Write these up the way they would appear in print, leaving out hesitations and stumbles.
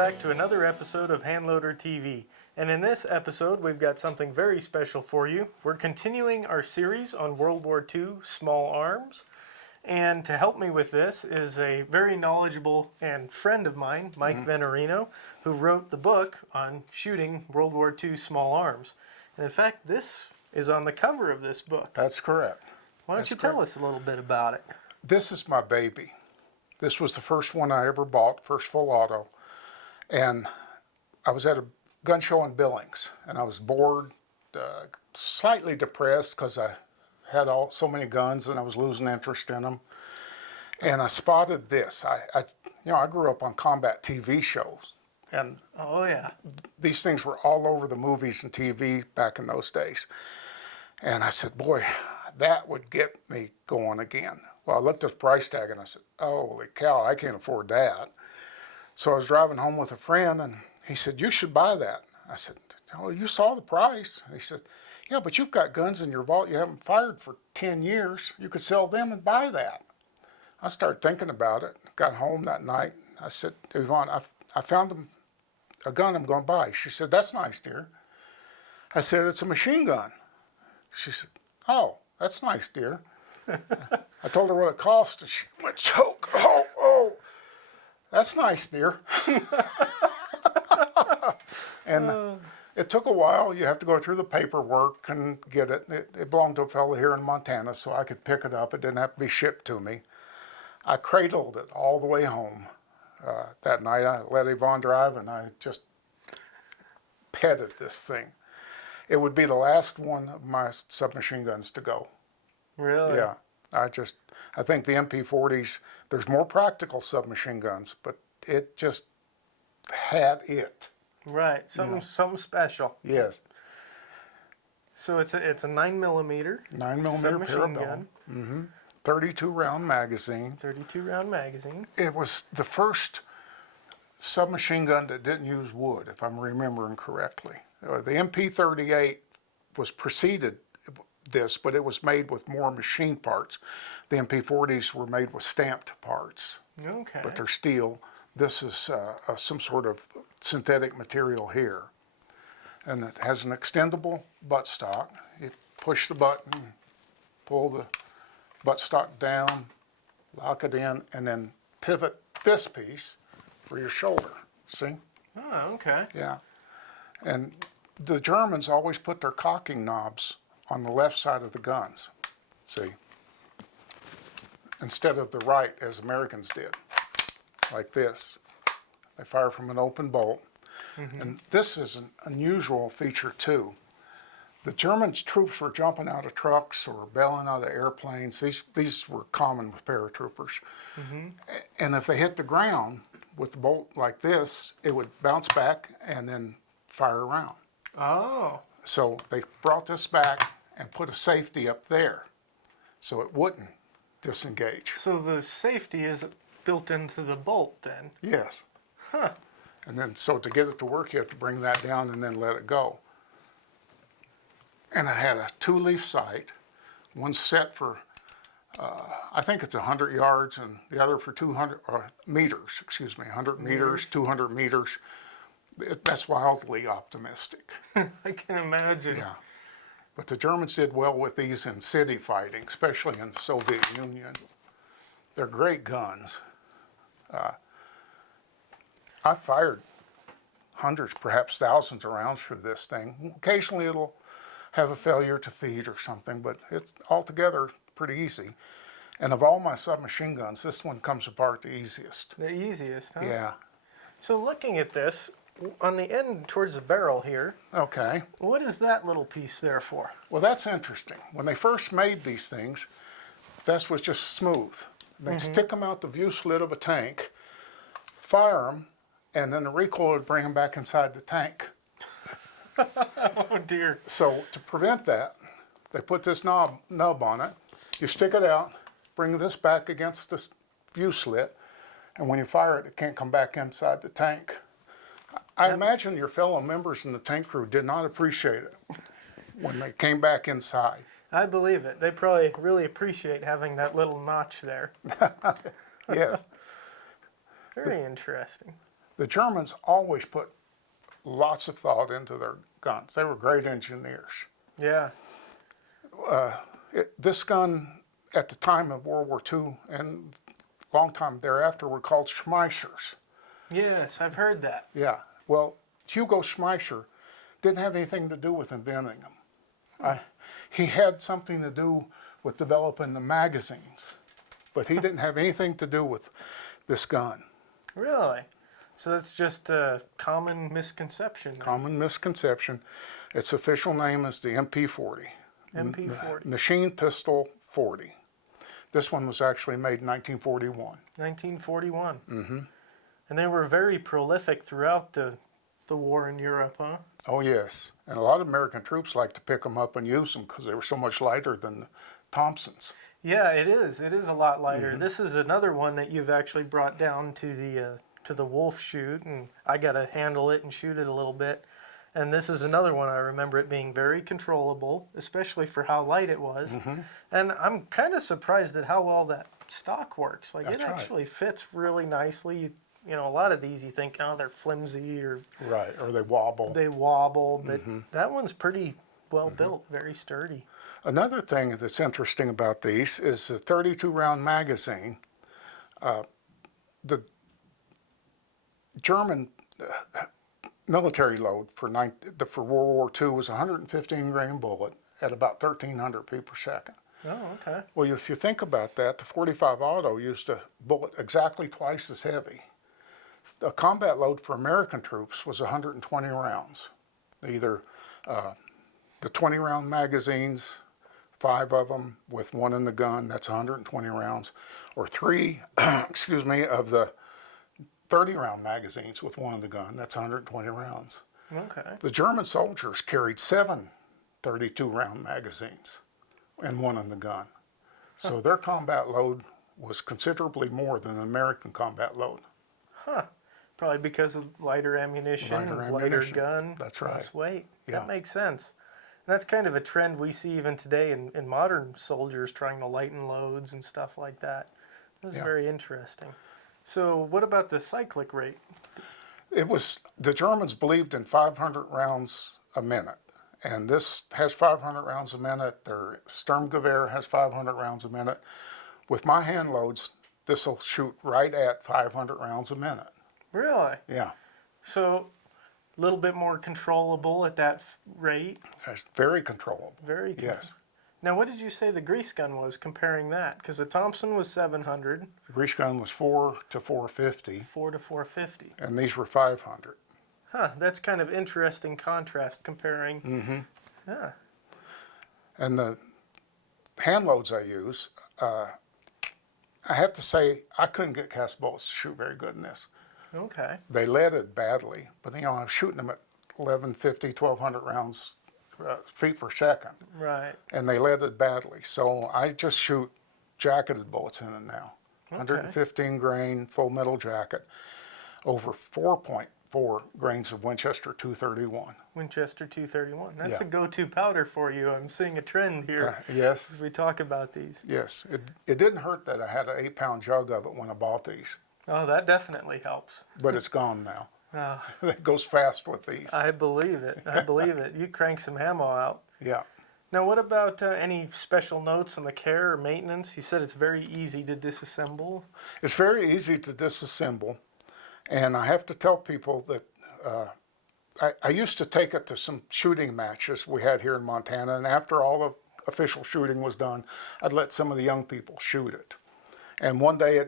back to another episode of Handloader TV. And in this episode, we've got something very special for you. We're continuing our series on World War II Small Arms. And to help me with this is a very knowledgeable and friend of mine, Mike Venturino, who wrote the book on shooting World War II Small Arms. And in fact, this is on the cover of this book. That's correct. Why don't you tell us a little bit about it? This is my baby. This was the first one I ever bought, first full auto. And I was at a gun show in Billings, and I was bored, slightly depressed because I had so many guns and I was losing interest in them. And I spotted this. I grew up on combat TV shows, and oh yeah, these things were all over the movies and TV back in those days. And I said, boy, that would get me going again. Well, I looked at the price tag and I said, holy cow, I can't afford that. So I was driving home with a friend and he said, you should buy that. I said, oh, you saw the price. And he said, yeah, but you've got guns in your vault you haven't fired for 10 years. You could sell them and buy that. I started thinking about it. Got home that night. I said, Yvonne, I found a gun I'm going to buy. She said, that's nice, dear. I said, it's a machine gun. She said, oh, that's nice, dear. I told her what it cost, and she went, choke. Oh, that's nice, dear. And it took a while. You have to go through the paperwork and get it. It belonged to a fellow here in Montana, so I could pick it up. It didn't have to be shipped to me. I cradled it all the way home. That night, I let Yvonne drive, and I just petted this thing. It would be the last one of my submachine guns to go. Really? Yeah. I think the MP40s, there's more practical submachine guns, but it just had it. Right. Something special. Yes. So it's a 9mm. 9mm submachine gun. Mm-hmm. 32 round magazine. 32 round magazine. It was the first submachine gun that didn't use wood, if I'm remembering correctly. The MP38 was preceded this, but it was made with more machine parts. The MP40s were made with stamped parts. Okay. But they're steel. This is some sort of synthetic material here. And it has an extendable buttstock. You push the button, pull the buttstock down, lock it in, and then pivot this piece for your shoulder. See? Oh, okay. Yeah. And the Germans always put their cocking knobs on the left side of the guns. See? Instead of the right, as Americans did. Like this. They fire from an open bolt. Mm-hmm. And this is an unusual feature too. The German troops were jumping out of trucks or bailing out of airplanes. These were common with paratroopers. Mm-hmm. And if they hit the ground with the bolt like this, it would bounce back and then fire around. Oh. So they brought this back and put a safety up there so it wouldn't disengage. So the safety is built into the bolt then? Yes. Huh. And then, so to get it to work, you have to bring that down and then let it go. And it had a 2-leaf sight, one set for, I think it's 100 yards, and the other for 200 meters, 100 meters, 200 meters. That's wildly optimistic. I can imagine. Yeah. But the Germans did well with these in city fighting, especially in the Soviet Union. They're great guns. I fired hundreds, perhaps thousands of rounds through this thing. Occasionally it'll have a failure to feed or something, but it's altogether pretty easy. And of all my submachine guns, this one comes apart the easiest. The easiest, huh? Yeah. So looking at this, on the end towards the barrel here, okay. What is that little piece there for? Well, that's interesting. When they first made these things, this was just smooth. They'd stick them out the view slit of a tank, fire them, and then the recoil would bring them back inside the tank. Oh dear. So to prevent that, they put this nub on it. You stick it out, bring this back against this view slit, and when you fire it, it can't come back inside the tank. I imagine your fellow members in the tank crew did not appreciate it when they came back inside. I believe it. They probably really appreciate having that little notch there. Yes. Very interesting. The Germans always put lots of thought into their guns. They were great engineers. Yeah. This gun, at the time of World War II and long time thereafter, were called Schmeissers. Yes, I've heard that. Yeah. Well, Hugo Schmeisser didn't have anything to do with inventing them. He had something to do with developing the magazines, but he didn't have anything to do with this gun. Really? So that's just a common misconception. Common misconception. Its official name is the MP40. MP40. Machine Pistol 40. This one was actually made in 1941. 1941. Mm-hmm. And they were very prolific throughout the war in Europe, huh? Oh, yes. And a lot of American troops liked to pick them up and use them because they were so much lighter than the Thompsons. Yeah, it is. It is a lot lighter. Mm-hmm. This is another one that you've actually brought down to the wolf shoot, and I got to handle it and shoot it a little bit. And this is another one I remember it being very controllable, especially for how light it was. Mm-hmm. And I'm kind of surprised at how well that stock works. Like, it actually fits really nicely. You know, a lot of these you think, oh, they're flimsy or... Right, or they wobble. They wobble, but that one's pretty well built, very sturdy. Another thing that's interesting about these is the 32-round magazine. The German military load for World War II was a 115 grain bullet at about 1,300 feet per second. Oh, okay. Well, if you think about that, the 45 auto used a bullet exactly twice as heavy. The combat load for American troops was 120 rounds. Either the 20-round magazines, 5 of them with 1 in the gun, that's 120 rounds, or 3, excuse me, of the 30-round magazines with 1 in the gun, that's 120 rounds. Okay. The German soldiers carried 7 32-round magazines and 1 in the gun. So their combat load was considerably more than an American combat load. Huh. Probably because of lighter ammunition, lighter gun, that's right. less weight. Yeah. That makes sense. And that's kind of a trend we see even today in modern soldiers trying to lighten loads and stuff like that. That's very interesting. So what about the cyclic rate? The Germans believed in 500 rounds a minute. And this has 500 rounds a minute. Their Sturmgewehr has 500 rounds a minute. With my hand loads, this will shoot right at 500 rounds a minute. Really? Yeah. So a little bit more controllable at that rate. It's very controllable. Very controllable. Yes. Now, what did you say the grease gun was comparing that? Because the Thompson was 700. The grease gun was 4 to 450. 4 to 450. And these were 500. Huh, that's kind of interesting contrast comparing. Mm-hmm. Yeah. And the hand loads I use, I have to say, I couldn't get cast bullets to shoot very good in this. Okay. They leaded badly, but you know, I'm shooting them at 1150, 1200 rounds feet per second. Right. And they leaded badly. So I just shoot jacketed bullets in it now. Okay. 115 grain, full metal jacket, over 4.4 grains of Winchester 231. Winchester 231. That's a go-to powder for you. I'm seeing a trend here yes. as we talk about these. Yes. It didn't hurt that I had an 8-pound jug of it when I bought these. Oh, that definitely helps. But it's gone now. Oh, It goes fast with these. I believe it. I believe it. You crank some ammo out. Yeah. Now, what about any special notes on the care or maintenance? You said it's very easy to disassemble. It's very easy to disassemble. And I have to tell people that I used to take it to some shooting matches we had here in Montana. And after all the official shooting was done, I'd let some of the young people shoot it. And one day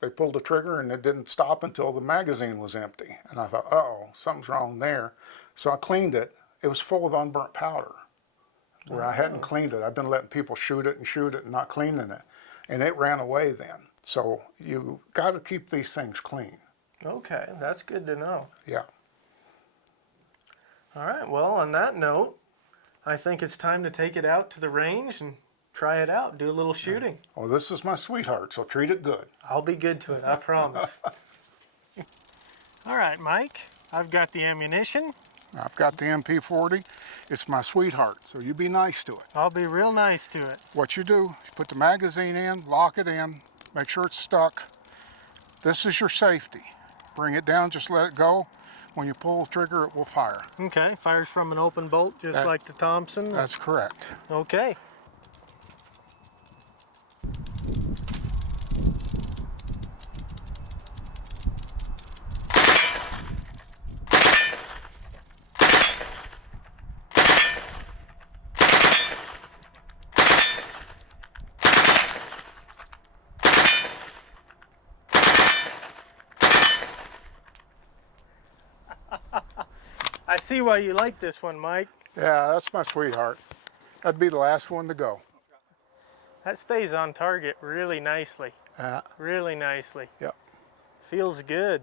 they pulled the trigger and it didn't stop until the magazine was empty. And I thought, uh-oh, something's wrong there. So I cleaned it. It was full of unburnt powder where I hadn't cleaned it. I've been letting people shoot it and not cleaning it. And it ran away then. So you got to keep these things clean. Okay, that's good to know. Yeah. All right, well, on that note, I think it's time to take it out to the range and try it out, do a little shooting. Well, this is my sweetheart, so treat it good. I'll be good to it, I promise. All right, Mike, I've got the ammunition. I've got the MP40. It's my sweetheart, so you be nice to it. I'll be real nice to it. What you do, you put the magazine in, lock it in, make sure it's stuck. This is your safety. bring it down, just let it go. When you pull the trigger, it will fire. Okay, fires from an open bolt, just like the Thompson? That's correct. Okay. I see why you like this one, Mike. Yeah, that's my sweetheart. That'd be the last one to go. That stays on target really nicely. Really nicely. Yep. Feels good.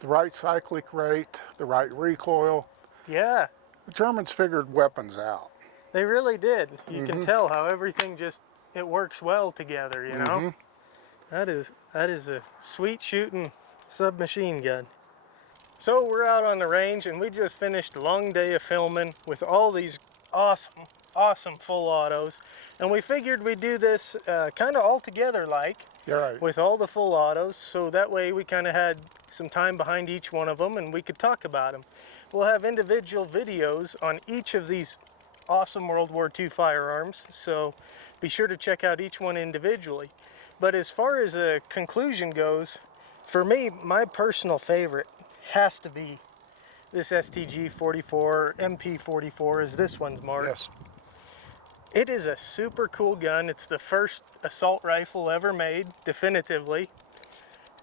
The right cyclic rate, the right recoil. Yeah. The Germans figured weapons out. They really did. You can tell how everything it works well together, you know? That is a sweet shooting submachine gun. So we're out on the range and we just finished a long day of filming with all these awesome full autos. And we figured we'd do this kind of all together with all the full autos. So that way we kind of had some time behind each one of them and we could talk about them. We'll have individual videos on each of these awesome World War II firearms. So be sure to check out each one individually. But as far as a conclusion goes, for me, my personal favorite has to be this STG 44, MP44, as this one's marked. Yes. It is a super cool gun. It's the first assault rifle ever made, definitively.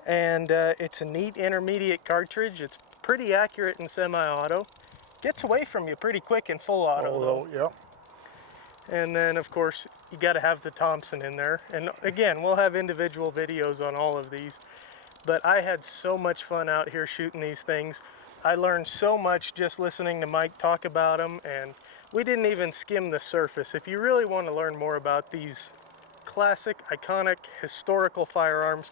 And it's a neat intermediate cartridge. It's pretty accurate in semi-auto. Gets away from you pretty quick in full auto, though. Yeah. And then, of course, you got to have the Thompson in there. And again, we'll have individual videos on all of these. But I had so much fun out here shooting these things. I learned so much just listening to Mike talk about them, and we didn't even skim the surface. If you really want to learn more about these classic, iconic, historical firearms,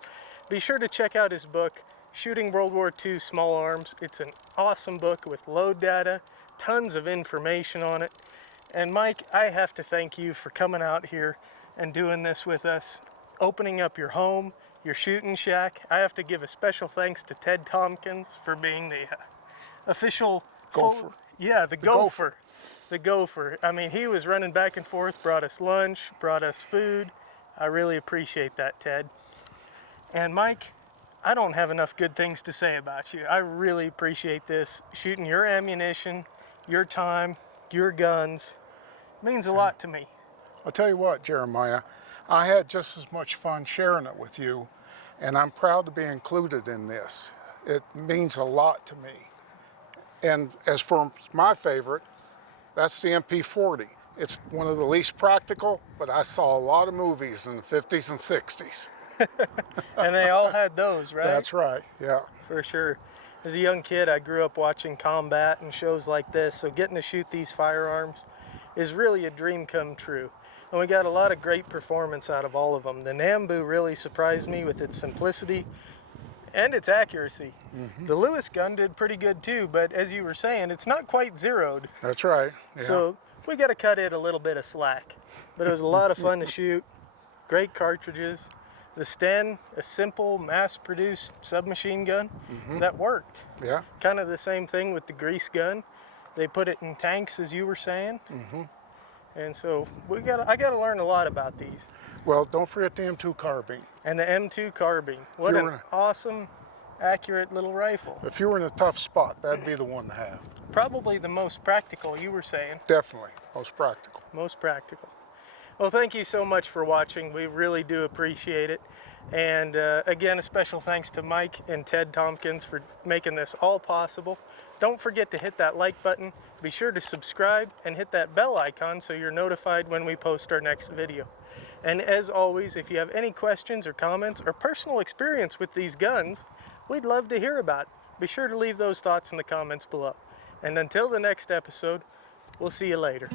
be sure to check out his book, Shooting World War II Small Arms. It's an awesome book with load data, tons of information on it. And Mike, I have to thank you for coming out here and doing this with us, opening up your home, your shooting shack. I have to give a special thanks to Ted Tompkins for being the official Gopher. The gopher. The gopher. I mean, he was running back and forth, brought us lunch, brought us food. I really appreciate that, Ted. And Mike, I don't have enough good things to say about you. I really appreciate this. Shooting your ammunition, your time, your guns, means a lot to me. I'll tell you what, Jeremiah, I had just as much fun sharing it with you, and I'm proud to be included in this. It means a lot to me. And as for my favorite, that's the MP40. It's one of the least practical, but I saw a lot of movies in the 50s and 60s. And they all had those, right? That's right, yeah. For sure. As a young kid, I grew up watching combat and shows like this, so getting to shoot these firearms is really a dream come true. And we got a lot of great performance out of all of them. The Nambu really surprised me with its simplicity and its accuracy. The Lewis gun did pretty good too, but as you were saying, it's not quite zeroed. That's right, yeah. So we got to cut it a little bit of slack. But it was a lot of fun to shoot. Great cartridges. The Sten, a simple mass-produced submachine gun that worked. Yeah. Kind of the same thing with the grease gun. They put it in tanks, as you were saying. And so I got to learn a lot about these. Well, don't forget the M2 carbine. And the M2 carbine. What an awesome, accurate little rifle. If you were in a tough spot, that'd be the one to have. Probably the most practical, you were saying. Definitely, most practical. Most practical. Well, thank you so much for watching. We really do appreciate it. And again, a special thanks to Mike and Ted Tompkins for making this all possible. Don't forget to hit that like button. Be sure to subscribe and hit that bell icon so you're notified when we post our next video. And as always, if you have any questions or comments or personal experience with these guns, we'd love to hear about it. Be sure to leave those thoughts in the comments below. And until the next episode, we'll see you later.